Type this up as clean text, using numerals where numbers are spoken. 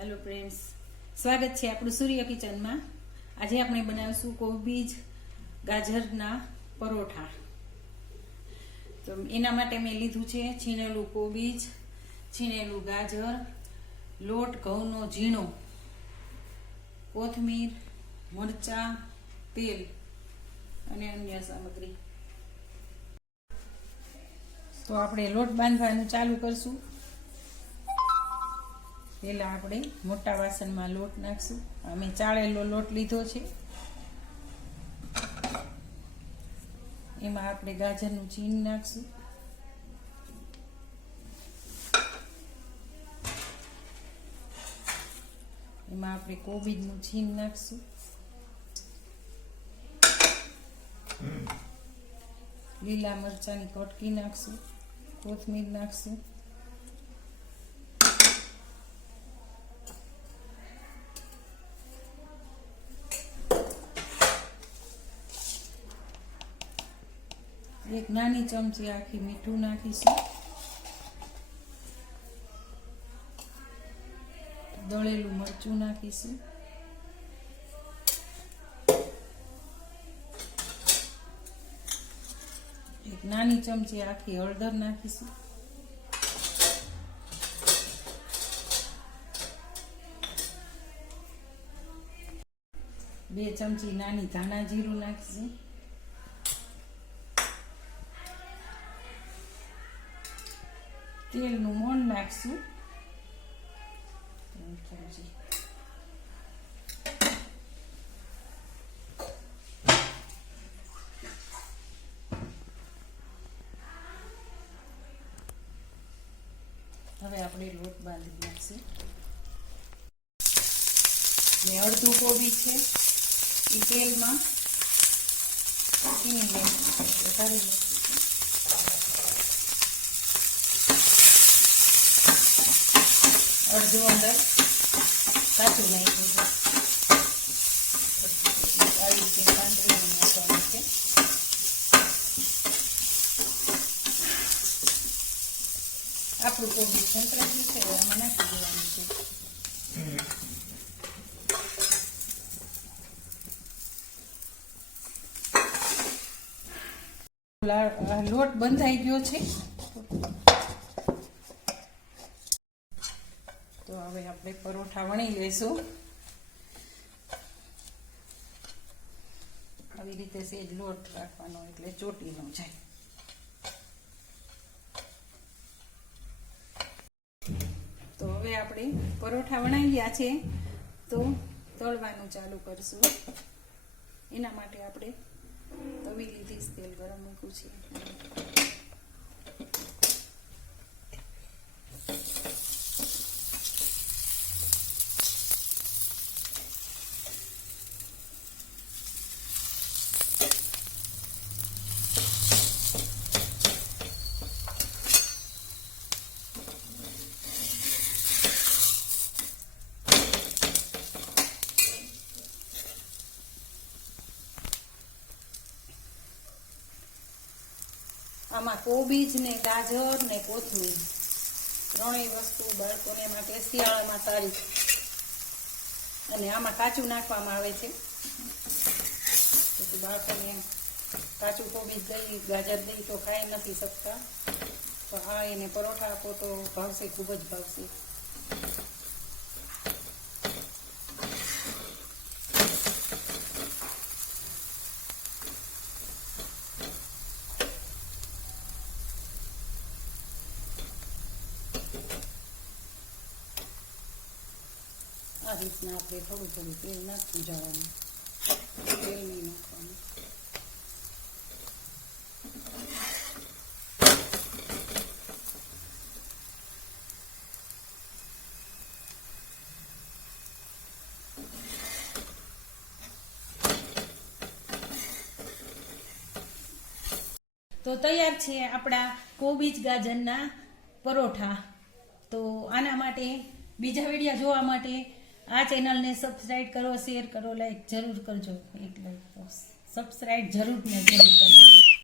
Hello friends, સ્વાગત છે આપણું સૂર્ય કિચનમાં. આજે આપણે બનાવીશું કોબીજ ગાજરના પરોઠા. તો એના માટે મેં લીધું છે છીણેલું કોબીજ, છીણેલું ગાજર, લોટ ઘઉંનો ઝીણો, કોથમીર, મરચાં, તેલ અને અન્ય સામગ્રી. તો આપણે લોટ બાંધવાનું ચાલુ કરશું. પહેલાં આપણે મોટા વાસણમાં લોટ નાખશું. અમે ચાળેલો લોટ લીધો છે. એમાં આપણે ગાજરનું છીણ નાખશું. એમાં આપણે કોબીજનું છીણ નાખશું. લીલા મરચાંની કટકી નાખશું. કોથમીર નાખશું. એક નાની ચમચી આખી મીઠું નાખીશું. દળેલું મરચું નાખીશું. એક નાની ચમચી આખી હળદર નાખીશું. બે ચમચી નાની ધાણા જીરું નાખીશું. તેલનું મોણ નાખશું. હવે આપણે લોટ બાંધી નાખશું. ને અડધું કોબી છે એ તેલમાં ચીની વધારી નાખીશું. અડધું અંદર કાચું નાખ્યું છે. આવી રીતે પાંદડીને નાખવાનું છે. આપણું કોબી સંતરાયું છે, આમાં નાખી દેવાનું છે. લોટ બંધાઈ ગયો છે. તો હવે આપણે પરોઠા વણી લઈશું. આવી રીતે સેજ લોટ રાખવાનો એટલે ચોટી ન જાય. તો હવે આપણે પરોઠા વણાઈ ગયા છે, તો તળવાનું ચાલુ કરશું. એના માટે આપણે તવી લીધી, તેલ ગરમ મૂક્યું છે. આમાં કોબીજ ને ગાજર ને કોથમીર ત્રણેય વસ્તુ બાળકોને માટે શિયાળામાં સારી. અને આમાં કાચું નાખવામાં આવે છે, તેથી બાળકોને કાચું કોબીજ દહીં ગાજર દહીં તો ખાઈ નથી શકતા. તો આ એને પરોઠા આપો તો ભાવશે, ખૂબ જ ભાવશે. આ રીતના આપણે થોડું થોડું તેલ નાખતું જવાનું. તેલ નહીં નાખવાનું. તો તૈયાર છે આપણા કોબીજ ગાજરના પરોઠા. તો આના માટે બીજા વિડીયો જોવા માટે આ ચેનલને સબસ્ક્રાઇબ કરો, શેર કરો, લાઈક જરૂર કરજો. એક લાઈક સબસ્ક્રાઇબ જરૂર ને જરૂર કરજો.